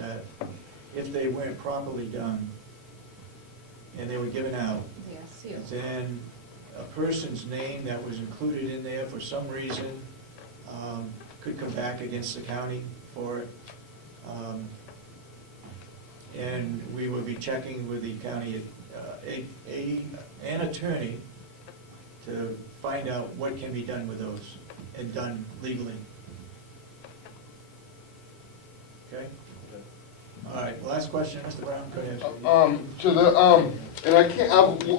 that if they weren't properly done and they were given out, then a person's name that was included in there for some reason could come back against the county for it. And we will be checking with the county, an attorney, to find out what can be done with those and done legally. Okay? All right, last question, Mr. Brown, go ahead. And I can't,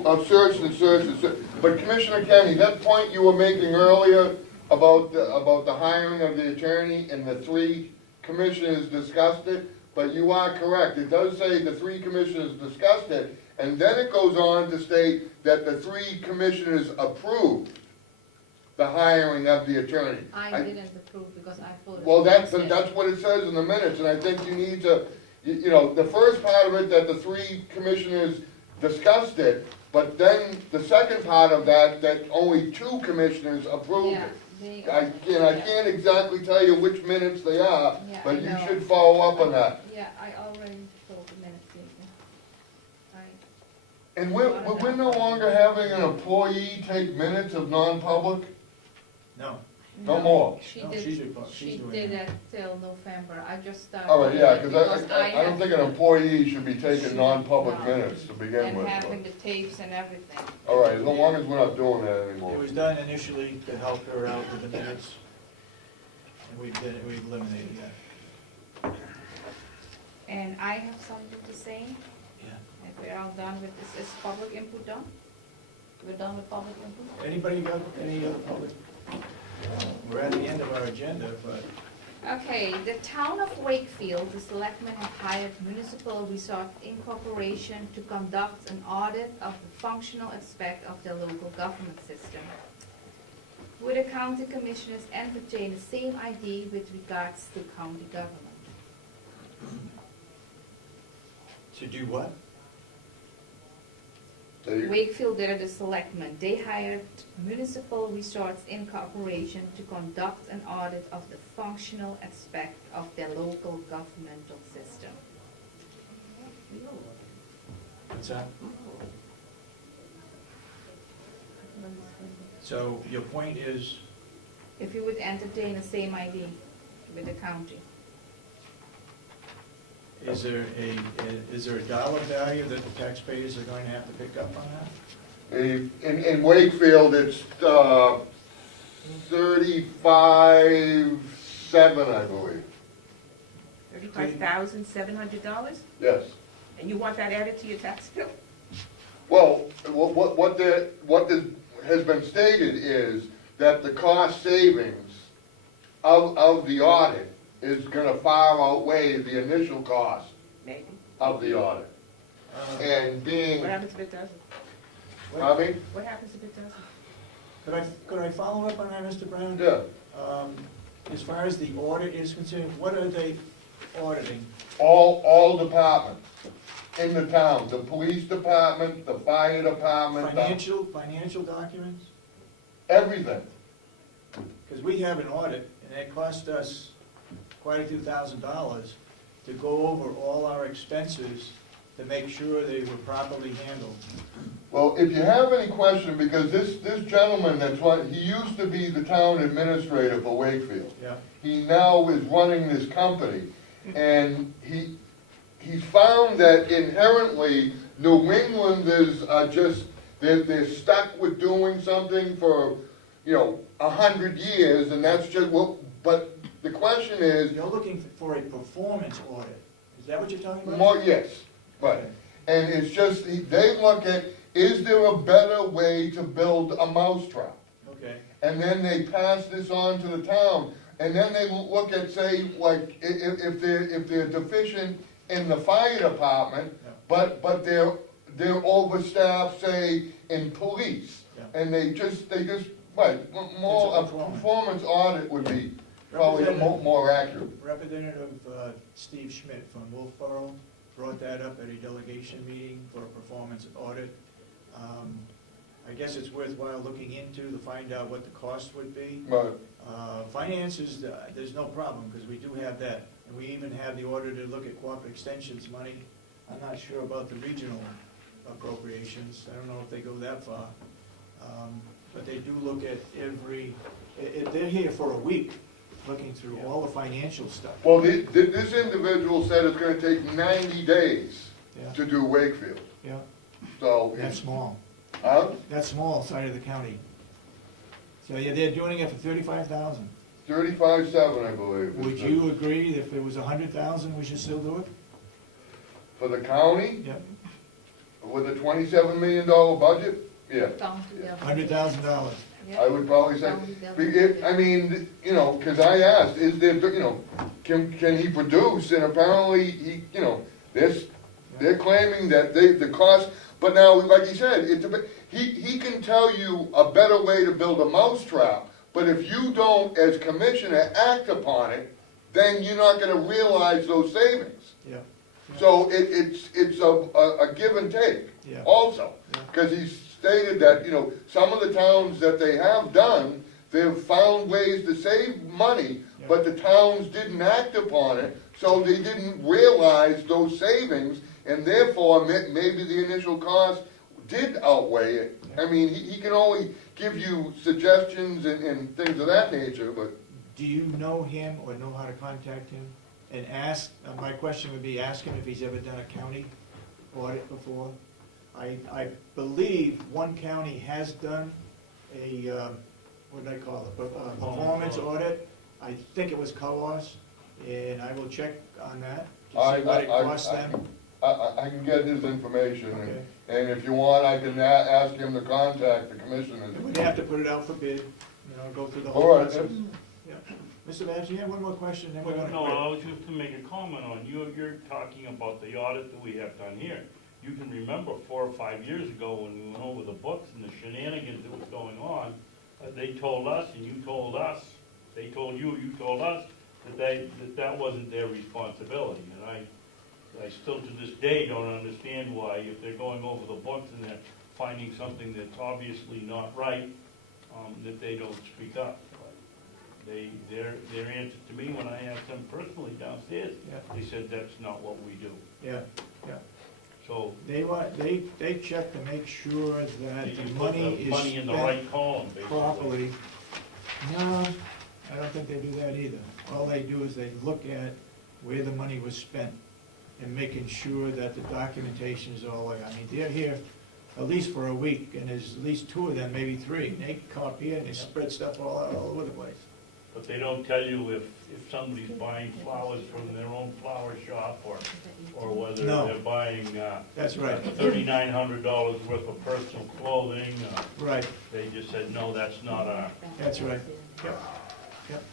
I've searched and searched and searched, but Commissioner Kenny, that point you were making earlier about the hiring of the attorney and the 3 commissioners discussed it, but you are correct. It does say the 3 commissioners discussed it, and then it goes on to state that the 3 commissioners approved the hiring of the attorney. I didn't approve because I thought. Well, that's what it says in the minutes, and I think you need to, you know, the first part of it, that the 3 commissioners discussed it, but then the second part of that, that only 2 commissioners approved it. I can't exactly tell you which minutes they are, but you should follow up on that. Yeah, I already told the minutes. And we're no longer having an employee take minutes of non-public? No. No more? She No, did, she's she doing did that. it till November. I just started. All right, yeah, because because I don't think an employee should be taking non-public minutes to begin And with. having the tapes and everything. All right, as long as we're not doing that It anymore. was done initially to help her out with the minutes, and we've eliminated that. And I have something to say. Yeah. If we're all done with this, is public input done? We're done with public input? Anybody got any other public? We're at the end of our agenda, but Okay, the town of Wakefield, the selectmen have hired Municipal Resort Incorporation to conduct an audit of the functional aspect of their local government system. Would the county commissioners entertain the same idea with regards to county government? to do what? Wakefield, they're the selectmen. They hired Municipal Resorts Incorporation to conduct an audit of the functional aspect of their local governmental system. What's that? So your point is, If you would entertain the same idea with the county. is there a dollar value that the taxpayers are going to have to pick up on that? In Wakefield, it's 35,700, I believe. $35,700? Yes. And you want that added to your tax bill? Well, what has been stated is that the cost savings of the audit is gonna far outweigh the initial cost Maybe. of the audit. And being, What happens if it doesn't? I mean, What happens if it doesn't? Could I follow up on that, Mr. Brown? yeah, As far as the audit is concerned, what are they auditing? all departments in the town, the police department, the fire department, Financial documents? everything. Because we have an audit, and it cost us quite a few $1,000s to go over all our expenses to make sure they were properly handled. Well, if you have any question, because this gentleman, he used to be the town administrator for Wakefield. Yeah. He now is running this company, and he found that inherently New Englanders are just, they're stuck with doing something for, 100 years, and that's just, but the question is, You're looking for a performance audit. Is that what you're talking about? more, yes, right. And it's just, they look at, is there a better way to build a mousetrap? Okay. And then they pass this on to the town, and then they look at, say, like, if they're deficient in the fire department, Yeah. but they're overstaffed, say, in police. Yeah. And they just, right, more, a performance audit would be probably more accurate. Representative Steve Schmidt from Wolfboro brought that up at a delegation meeting for a performance audit. I guess it's worthwhile looking into to find out what the cost would be. But, Finances, there's no problem, because we do have that And we even have the order to look at cooperative extensions money. I'm not sure about the regional appropriations, I don't know if they go that far. But they do look at they're here for a week, looking through all the financial stuff. Well, this individual said it's gonna take 90 days Yeah, to do Wakefield, yeah, so. that's small, Huh? that's small side of the county. So, yeah, they're doing it for 35,000. 35.7, I believe. Would you agree that if it was 100,000, we should still do it? For the county, Yep, with a $27 million budget, yeah. $100,000. I would probably say, I mean, you know, because I asked, is there, you know, can he produce, and apparently he, you know, they're claiming that the cost, but now, like he said, he can tell you a better way to build a mousetrap, but if you don't, as commissioner, act upon it, then you're not gonna realize those savings. Yeah, So it's a give and take yeah, also, Yeah. because he stated that, you know, some of the towns that they have done, they've found ways to save money, Yeah. but the towns didn't act upon it, so they didn't realize those savings, and therefore, maybe the initial cost did outweigh it. I mean, he can only give you suggestions and things of that nature, but, Do you know him or know how to contact him? And ask, my question would be, ask him if he's ever done a county audit before. I believe one county has done a, what did I call it, a performance audit. I think it was Colors, and I will check on that to see what it costs them. I can get his information, Okay. and if you want, I can ask him to contact the commissioners. We'd have to put it out for bid, you know, go through the All whole right, process. Yeah. Mr. Vance, you have one more question, then we're Well, gonna no, quit. I was just to make a comment on, you're talking about the audit that we have done here. You can remember 4 or 5 years ago when we went over the books and the shenanigans that was going on, they told us and you told us, they told you, you told us, that wasn't their responsibility. And I still to this day don't understand why, if they're going over the books and they're finding something that's obviously not right, that they don't speak up. Their answer to me, when I asked them personally downstairs, Yeah. they said that's not what we do. Yeah, yeah. So They check to make sure that you the can put money the is money in the spent right column, basically. properly. No, I don't think they do that either. All they do is they look at where the money was spent and making sure that the documentation is all there. I mean, they're here at least for a week, and there's at least 2 of them, maybe 3. And they copy it and they spread stuff all over the place. But they don't tell you if somebody's buying flowers from their own flower shop, or whether No. they're buying That's right, $3,900 worth of personal clothing. right, They just said, no, that's not our. that's right. Yep, yep.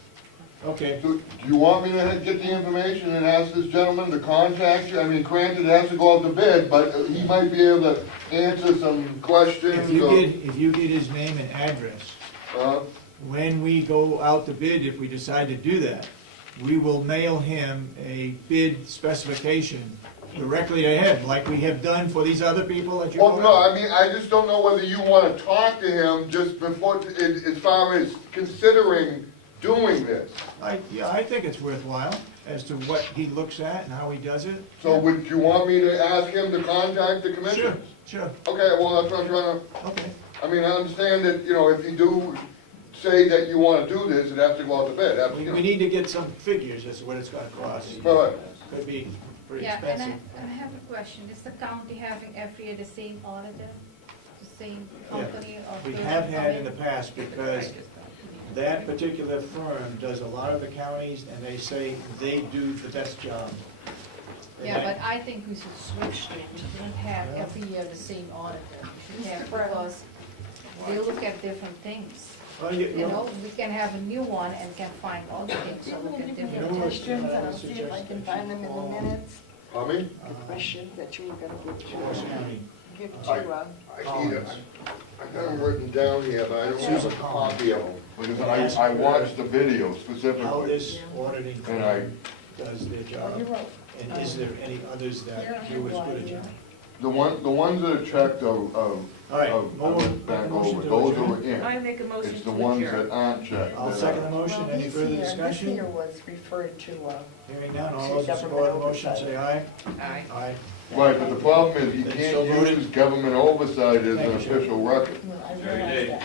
Okay, So, do you want me to get the information and ask this gentleman to contact you? I mean, granted, it has to go out to bid, but he might be able to answer some questions. if you get his name and address, when we go out to bid, if we decide to do that, we will mail him a bid specification directly to him, like we have done for these other people that you. Well, no, I mean, I just don't know whether you wanna talk to him just before, as far as considering doing this. Yeah, I think it's worthwhile as to what he looks at and how he does it. So would you want me to ask him to contact the Sure, commission? sure, Okay, well, that's what I'm trying to, okay. I mean, I understand that, you know, if you do say that you wanna do this, it has to go out to bid. That's, We you know. need to get some figures as to what it's gonna cost. Right. Could be pretty Yeah, and expensive. I have a question. Is the county having every year the same auditor? The same Yeah. company or? We firm have had in coming? the past because that particular firm does a lot of the counties and they say they do the best job. And Yeah, that- but I think we should switch to it. We shouldn't have Yeah. every year the same auditor. We should have, because they look at different things. Well, You know, we can have a new one and can find other things to look at different know things. what? Questions, and I'll see if I can find them in the minutes. I mean, The questions that you were gonna Forest County. give I- to, I got them written down here, but I don't have a copy of them. But I watched the video How specifically. this auditing And I- firm does their oh, you job. wrote. And is there any others that do as good a job? The ones that are checked All right, back motion over, to those adjourn. are in. I make a motion It's the to ones adjourn. that aren't checked. I'll that second the are. motion. Well, Any this further here- discussion? This here was referred to, Hearing none, all To those in support of the motion government say aye. Aye. Aye. Right, but the problem is you It's can't so voted. use government oversight as Thank an you, sir. official record. I realize that.